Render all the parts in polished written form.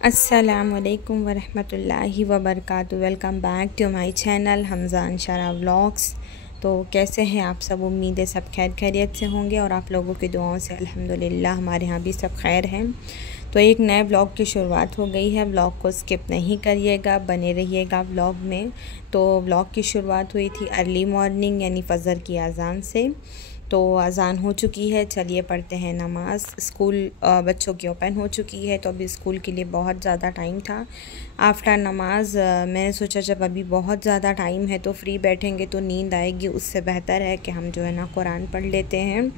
अस्सलामुअलैकुम वरहमतुल्लाहि वबरकातुहू। Welcome back to my channel Hamza Anshara vlogs. तो कैसे हैं आप सब? उम्मीद है सब खैर खैरियत से होंगे और आप लोगों की दुआओं से अल्हम्दुलिल्लाह हमारे यहाँ भी सब खैर हैं। तो एक नए ब्लॉग की शुरुआत हो गई है। ब्लॉग को स्किप नहीं करिएगा, बने रहिएगा ब्लॉग में। तो ब्लॉग की शुरुआत हुई थी अर्ली मॉर्निंग यानी फ़जर की अज़ान से। तो अज़ान हो चुकी है, चलिए पढ़ते हैं नमाज़। स्कूल बच्चों की ओपन हो चुकी है, तो अभी स्कूल के लिए बहुत ज़्यादा टाइम था। आफ्टर नमाज़ मैंने सोचा जब अभी बहुत ज़्यादा टाइम है तो फ्री बैठेंगे तो नींद आएगी, उससे बेहतर है कि हम जो है ना कुरान पढ़ लेते हैं।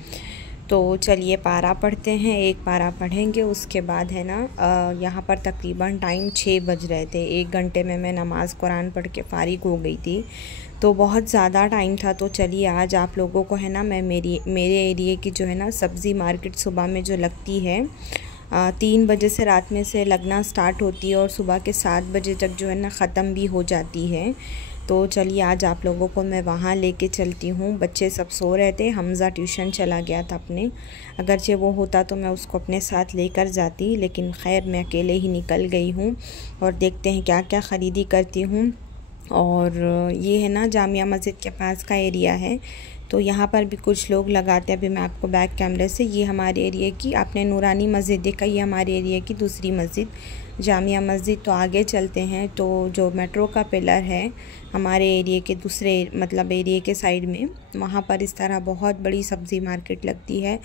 तो चलिए पारा पढ़ते हैं, एक पारा पढ़ेंगे, उसके बाद है ना यहाँ पर तकरीबन टाइम 6 बज रहे थे। 1 घंटे में मैं नमाज़ कुरान पढ़ के फ़ारिग हो गई थी, तो बहुत ज़्यादा टाइम था। तो चलिए आज आप लोगों को है ना मैं मेरे एरिए की जो है ना सब्ज़ी मार्केट सुबह में जो लगती है 3 बजे से रात में से लगना स्टार्ट होती है और सुबह के 7 बजे तक जो है ना ख़त्म भी हो जाती है। तो चलिए आज आप लोगों को मैं वहाँ लेके चलती हूँ। बच्चे सब सो रहे थे, हमज़ा ट्यूशन चला गया था अपने। अगरचे वो होता तो मैं उसको अपने साथ लेकर जाती, लेकिन खैर मैं अकेले ही निकल गई हूँ। और देखते हैं क्या क्या ख़रीदी करती हूँ। और ये है ना जामिया मस्जिद के पास का एरिया है, तो यहाँ पर भी कुछ लोग लगाते हैं। अभी मैं आपको बैक कैमरे से ये हमारे एरिया की, आपने नूरानी मस्जिद देखा, ये हमारे एरिया की दूसरी मस्जिद जामिया मस्जिद। तो आगे चलते हैं। तो जो मेट्रो का पिलर है हमारे एरिया के दूसरे मतलब एरिया के साइड में, वहाँ पर इस तरह बहुत बड़ी सब्ज़ी मार्केट लगती है।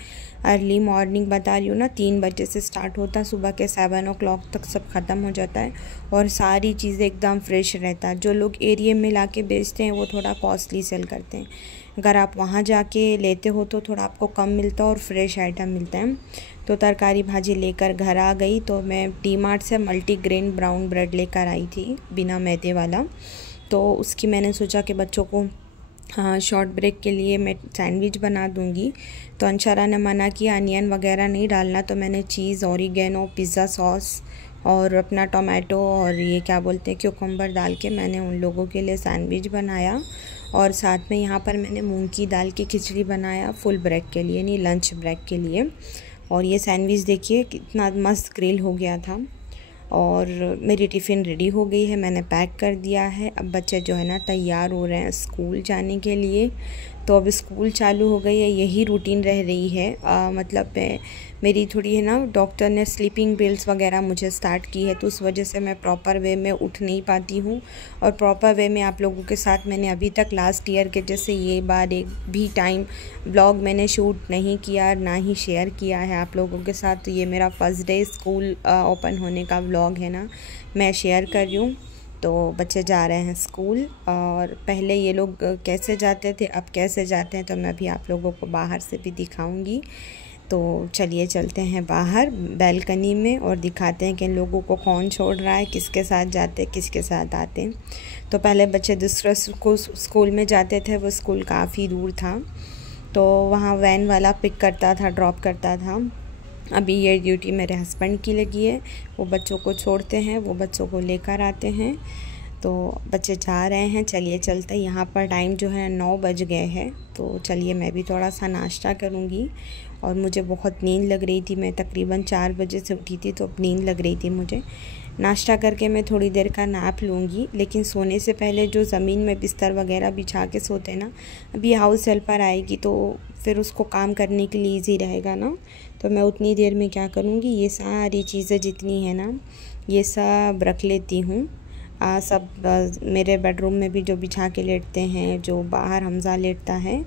अर्ली मॉर्निंग बता रही हूँ ना, 3 बजे से स्टार्ट होता है, सुबह के 7 o'clock तक सब ख़त्म हो जाता है और सारी चीज़ें एकदम फ्रेश रहता है। जो लोग एरिया में ला के बेचते हैं वो थोड़ा कॉस्टली सेल करते हैं, अगर आप वहाँ जाके लेते हो तो थोड़ा आपको कम मिलता है और फ्रेश आइटम मिलता है। तो तरकारी भाजी लेकर घर आ गई। तो मैं डी-मार्ट से मल्टीग्रेन ब्राउन ब्रेड लेकर आई थी, बिना मैदे वाला। तो उसकी मैंने सोचा कि बच्चों को शॉर्ट ब्रेक के लिए मैं सैंडविच बना दूंगी। तो अंशारा ने मना किया अनियन वगैरह नहीं डालना, तो मैंने चीज़, ऑरिगेनो, पिज़्ज़ा सॉस और अपना टोमेटो और ये क्या बोलते हैं क्यूकम्बर डाल के मैंने उन लोगों के लिए सैंडविच बनाया। और साथ में यहाँ पर मैंने मूंग की दाल की खिचड़ी बनाया फुल ब्रेक के लिए, नहीं लंच ब्रेक के लिए। और ये सैंडविच देखिए कितना मस्त ग्रिल हो गया था। और मेरी टिफ़िन रेडी हो गई है, मैंने पैक कर दिया है। अब बच्चे जो है ना तैयार हो रहे हैं स्कूल जाने के लिए। तो अब स्कूल चालू हो गई है, यही रूटीन रह रही है। मतलब मेरी थोड़ी है ना, डॉक्टर ने स्लीपिंग पिल्स वगैरह मुझे स्टार्ट की है, तो उस वजह से मैं प्रॉपर वे में उठ नहीं पाती हूँ। और प्रॉपर वे में आप लोगों के साथ मैंने अभी तक लास्ट ईयर के जैसे ये बार एक भी टाइम ब्लॉग मैंने शूट नहीं किया, ना ही शेयर किया है आप लोगों के साथ। तो ये मेरा फर्स्ट डे स्कूल ओपन होने का व्लॉग है ना, मैं शेयर कर रही हूँ। तो बच्चे जा रहे हैं स्कूल, और पहले ये लोग कैसे जाते थे अब कैसे जाते हैं तो मैं भी आप लोगों को बाहर से भी दिखाऊंगी। तो चलिए चलते हैं बाहर बैल्कनी में और दिखाते हैं कि इन लोगों को कौन छोड़ रहा है, किसके साथ जाते किसके साथ आते। तो पहले बच्चे दूसरे स्कूल में जाते थे, वो स्कूल काफ़ी दूर था, तो वहाँ वैन वाला पिक करता था, ड्रॉप करता था। अभी ये ड्यूटी मेरे हस्बैंड की लगी है, वो बच्चों को छोड़ते हैं, वो बच्चों को लेकर आते हैं। तो बच्चे जा रहे हैं, चलिए चलते हैं। यहाँ पर टाइम जो है 9 बज गए हैं, तो चलिए मैं भी थोड़ा सा नाश्ता करूँगी। और मुझे बहुत नींद लग रही थी, मैं तकरीबन 4 बजे से उठी थी, तो अब नींद लग रही थी मुझे। नाश्ता करके मैं थोड़ी देर का नैप लूँगी, लेकिन सोने से पहले जो ज़मीन में बिस्तर वगैरह बिछा के सोते हैं ना, अभी हाउस हेल्पर आएगी तो फिर उसको काम करने के लिए ईजी रहेगा ना। तो मैं उतनी देर में क्या करूँगी, ये सारी चीज़ें जितनी है ना ये सब रख लेती हूँ। सब मेरे बेडरूम में भी जो बिछा के लेटते हैं, जो बाहर हमज़ा लेटता है,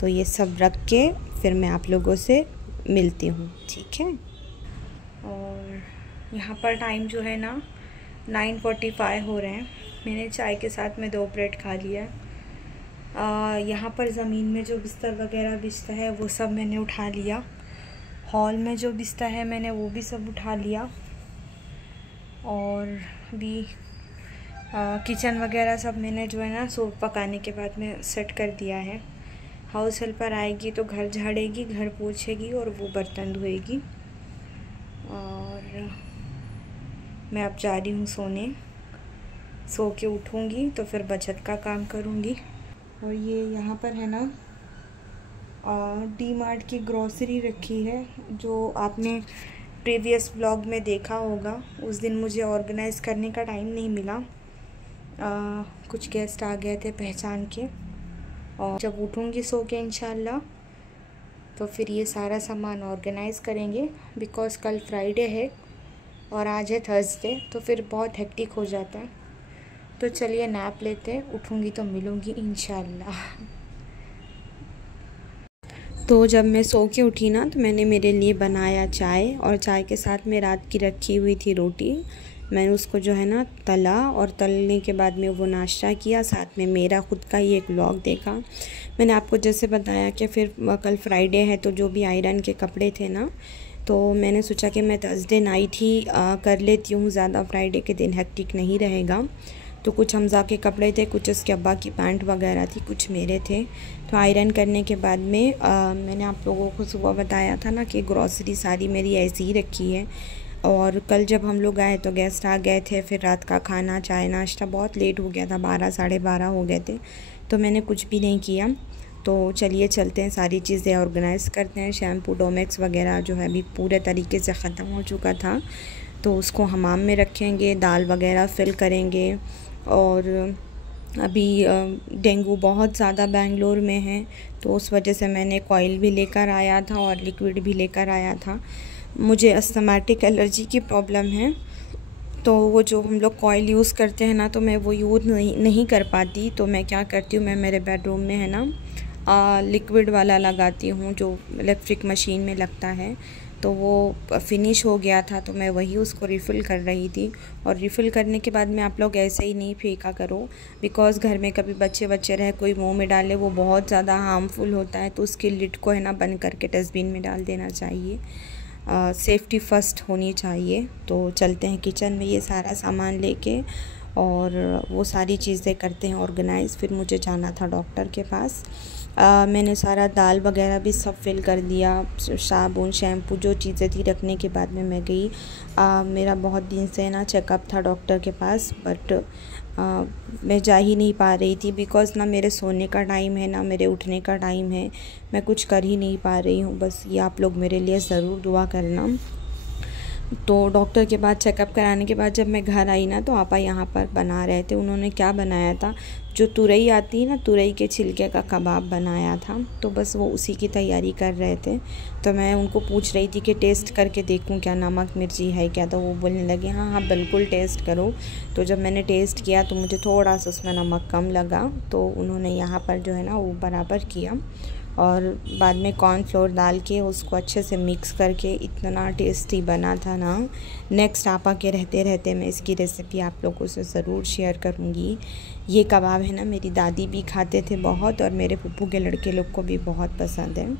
तो ये सब रख के फिर मैं आप लोगों से मिलती हूँ, ठीक है। और यहाँ पर टाइम जो है ना 9:45 हो रहे हैं। मैंने चाय के साथ में 2 ब्रेड खा लिया। यहाँ पर ज़मीन में जो बिस्तर वगैरह बिछता है वो सब मैंने उठा लिया। हॉल में जो बिस्तर है मैंने वो भी सब उठा लिया। और भी किचन वगैरह सब मैंने जो है ना सूप पकाने के बाद में सेट कर दिया है। हाउस हेल्पर आएगी तो घर झाड़ेगी, घर पोछेगी और वो बर्तन धोएगी। और मैं अब जा रही हूँ सोने। सो के उठूँगी तो फिर बचत का काम करूँगी। और ये यहाँ पर है ना डी मार्ट की ग्रॉसरी रखी है, जो आपने प्रीवियस व्लॉग में देखा होगा। उस दिन मुझे ऑर्गेनाइज़ करने का टाइम नहीं मिला। कुछ गेस्ट आ गए थे पहचान के। और जब उठूँगी सो के इंशाल्लाह तो फिर ये सारा सामान ऑर्गेनाइज़ करेंगे, बिकॉज़ कल फ्राइडे है और आज है थर्सडे, तो फिर बहुत हेक्टिक हो जाता है। तो चलिए नैप लेते हैं, उठूँगी तो मिलूँगी इंशाल्लाह। तो जब मैं सो के उठी ना तो मैंने मेरे लिए बनाया चाय, और चाय के साथ में रात की रखी हुई थी रोटी। मैंने उसको जो है ना तला, और तलने के बाद में वो नाश्ता किया। साथ में मेरा ख़ुद का ही एक व्लॉग देखा। मैंने आपको जैसे बताया कि फिर कल फ्राइडे है तो जो भी आयरन के कपड़े थे ना, तो मैंने सोचा कि मैं थर्सडे नाइट ही कर लेती हूँ, ज़्यादा फ्राइडे के दिन हेक्टिक नहीं रहेगा। तो कुछ हमज़ा के कपड़े थे, कुछ उसके अब्बा की पैंट वगैरह थी, कुछ मेरे थे। तो आयरन करने के बाद में मैंने आप लोगों को सुबह बताया था ना कि ग्रॉसरी सारी मेरी ऐसी ही रखी है। और कल जब हम लोग आए तो गेस्ट आ गए थे, फिर रात का खाना चाय नाश्ता बहुत लेट हो गया था, 12 साढ़े 12 हो गए थे, तो मैंने कुछ भी नहीं किया। तो चलिए चलते हैं, सारी चीज़ें ऑर्गेनाइज़ करते हैं। शैम्पू डोमेक्स वगैरह जो है अभी पूरे तरीके से ख़त्म हो चुका था, तो उसको हमाम में रखेंगे, दाल वगैरह फिल करेंगे। और अभी डेंगू बहुत ज़्यादा बेंगलोर में है, तो उस वजह से मैंने कॉइल भी लेकर आया था और लिक्विड भी लेकर आया था। मुझे अस्थमैटिक एलर्जी की प्रॉब्लम है, तो वो जो हम लोग कॉइल यूज़ करते हैं ना, तो मैं वो यूज़ नहीं कर पाती। तो मैं क्या करती हूँ, मैं मेरे बेडरूम में है ना लिक्विड वाला लगाती हूँ, जो इलेक्ट्रिक मशीन में लगता है। तो वो फिनिश हो गया था, तो मैं वही उसको रिफ़िल कर रही थी। और रिफ़िल करने के बाद में आप लोग ऐसे ही नहीं फेंका करो, बिकॉज़ घर में कभी बच्चे रहे, कोई मुंह में डाले, वो बहुत ज़्यादा हार्मफुल होता है। तो उसकी लिड को है ना बंद करके डस्टबिन में डाल देना चाहिए। सेफ्टी फ़र्स्ट होनी चाहिए। तो चलते हैं किचन में ये सारा सामान लेके, और वो सारी चीज़ें करते हैं ऑर्गेनाइज़। फिर मुझे जाना था डॉक्टर के पास। मैंने सारा दाल वगैरह भी सब फिल कर दिया, साबुन शैम्पू जो चीज़ें थी रखने के बाद में मैं गई। मेरा बहुत दिन से ना चेकअप था डॉक्टर के पास, बट मैं जा ही नहीं पा रही थी, बिकॉज़ ना मेरे सोने का टाइम है ना मेरे उठने का टाइम है। मैं कुछ कर ही नहीं पा रही हूँ। बस ये आप लोग मेरे लिए ज़रूर दुआ करना। तो डॉक्टर के बाद चेकअप कराने के बाद जब मैं घर आई ना, तो आपा यहाँ पर बना रहे थे। उन्होंने क्या बनाया था, जो तुरई आती है ना, तुरई के छिलके का कबाब बनाया था। तो बस वो उसी की तैयारी कर रहे थे। तो मैं उनको पूछ रही थी कि टेस्ट करके देखूं क्या नमक मिर्ची है क्या, तो वो बोलने लगे हाँ बिल्कुल टेस्ट करो। तो जब मैंने टेस्ट किया तो मुझे थोड़ा सा उसमें नमक कम लगा, तो उन्होंने यहाँ पर जो है ना वो बराबर किया। और बाद में कॉर्नफ्लोर डाल के उसको अच्छे से मिक्स करके इतना टेस्टी बना था ना। नेक्स्ट आपा के रहते रहते मैं इसकी रेसिपी आप लोगों से ज़रूर शेयर करूँगी। ये कबाब है ना मेरी दादी भी खाते थे बहुत, और मेरे फूफू के लड़के लोग को भी बहुत पसंद है।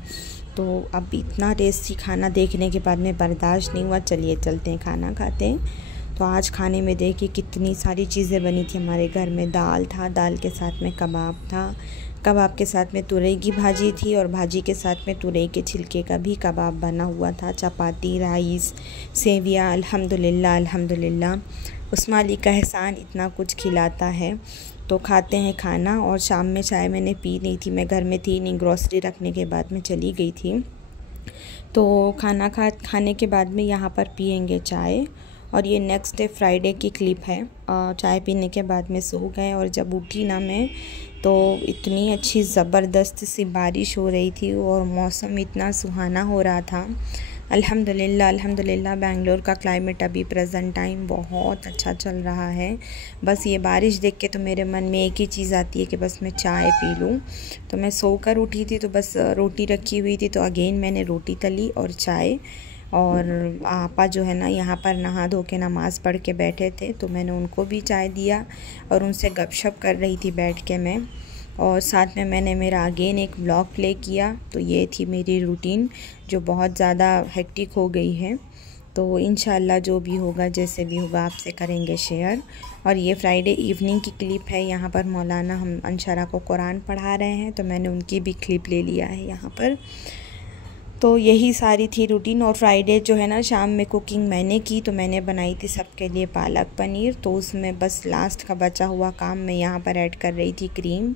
तो अब इतना टेस्टी खाना देखने के बाद में बर्दाश्त नहीं हुआ, चलिए चलते हैं खाना खाते हैं। तो आज खाने में देखिए कितनी सारी चीज़ें बनी थी हमारे घर में। दाल था, दाल के साथ में कबाब था, कबाब के साथ में तुरई की भाजी थी, और भाजी के साथ में तुरई के छिलके का भी कबाब बना हुआ था। चपाती, राइस, सेवियाँ। अल्हम्दुलिल्लाह अल्हम्दुलिल्लाह, उस्मा अली का एहसान इतना कुछ खिलाता है। तो खाते हैं खाना। और शाम में चाय मैंने पी नहीं थी, मैं घर में थी नहीं, ग्रॉसरी रखने के बाद में चली गई थी। तो खाना खाने के बाद में यहाँ पर पियेंगे चाय। और ये नेक्स्ट डे फ्राइडे की क्लिप है। चाय पीने के बाद में सो गए, और जब उठी ना मैं, तो इतनी अच्छी ज़बरदस्त सी बारिश हो रही थी और मौसम इतना सुहाना हो रहा था। अल्हम्दुलिल्लाह बेंगलोर का क्लाइमेट अभी प्रेजेंट टाइम बहुत अच्छा चल रहा है। बस ये बारिश देख के तो मेरे मन में एक ही चीज़ आती है कि बस मैं चाय पी लूँ। तो मैं सोकर उठी थी तो बस रोटी रखी हुई थी, तो अगेन मैंने रोटी तली और चाय। और आपा जो है ना यहाँ पर नहा धो के नमाज़ पढ़ के बैठे थे, तो मैंने उनको भी चाय दिया और उनसे गपशप कर रही थी बैठ के मैं। और साथ में मैंने मेरा अगेन एक व्लॉग प्ले किया। तो ये थी मेरी रूटीन जो बहुत ज़्यादा हेक्टिक हो गई है। तो इंशाल्लाह जो भी होगा जैसे भी होगा आपसे करेंगे शेयर। और ये फ्राइडे इवनिंग की क्लिप है। यहाँ पर मौलाना हम अंशरा को कुरान पढ़ा रहे हैं, तो मैंने उनकी भी क्लिप ले लिया है यहाँ पर। तो यही सारी थी रूटीन। और फ्राइडे जो है ना शाम में कुकिंग मैंने की, तो मैंने बनाई थी सबके लिए पालक पनीर। तो उसमें बस लास्ट का बचा हुआ काम मैं यहाँ पर ऐड कर रही थी क्रीम।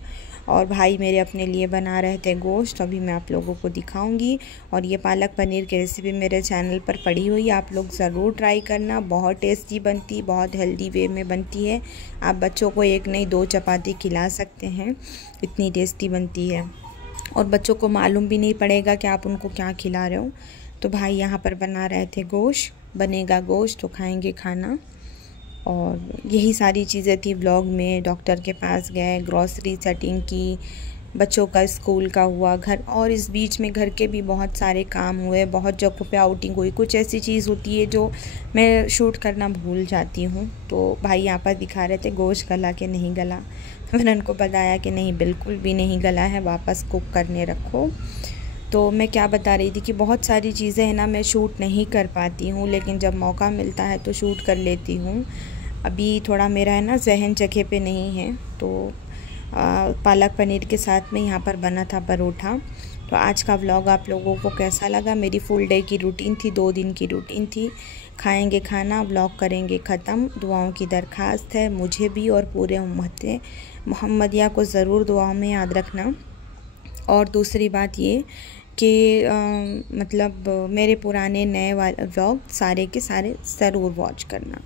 और भाई मेरे अपने लिए बना रहे थे गोश्त, अभी मैं आप लोगों को दिखाऊंगी। और ये पालक पनीर की रेसिपी मेरे चैनल पर पड़ी हुई है, आप लोग ज़रूर ट्राई करना। बहुत टेस्टी बनती, बहुत हेल्दी वे में बनती है। आप बच्चों को एक नहीं 2 चपाती खिला सकते हैं, इतनी टेस्टी बनती है। और बच्चों को मालूम भी नहीं पड़ेगा कि आप उनको क्या खिला रहे हो। तो भाई यहाँ पर बना रहे थे गोश्त, बनेगा गोश्त तो खाएंगे खाना। और यही सारी चीज़ें थी व्लॉग में। डॉक्टर के पास गए, ग्रॉसरी सेटिंग की, बच्चों का स्कूल का हुआ, घर, और इस बीच में घर के भी बहुत सारे काम हुए, बहुत जगहों पे आउटिंग हुई। कुछ ऐसी चीज़ होती है जो मैं शूट करना भूल जाती हूँ। तो भाई यहाँ पर दिखा रहे थे गोश्त गला के नहीं गला। मैंने उनको बताया कि नहीं बिल्कुल भी नहीं गला है, वापस कुक करने रखो। तो मैं क्या बता रही थी कि बहुत सारी चीज़ें हैं ना मैं शूट नहीं कर पाती हूँ, लेकिन जब मौका मिलता है तो शूट कर लेती हूँ। अभी थोड़ा मेरा है ना जहन जगह पे नहीं है। तो पालक पनीर के साथ में यहाँ पर बना था परोठा। तो आज का व्लॉग आप लोगों को कैसा लगा? मेरी फुल डे की रूटीन थी, 2 दिन की रूटीन थी। खाएंगे खाना, व्लॉग करेंगे ख़त्म। दुआओं की दरख्वास्त है मुझे भी और पूरे उम्मत मोहम्मदिया को ज़रूर दुआओं में याद रखना। और दूसरी बात ये कि मतलब मेरे पुराने नए वाले व्लॉग सारे के सारे ज़रूर वॉच करना।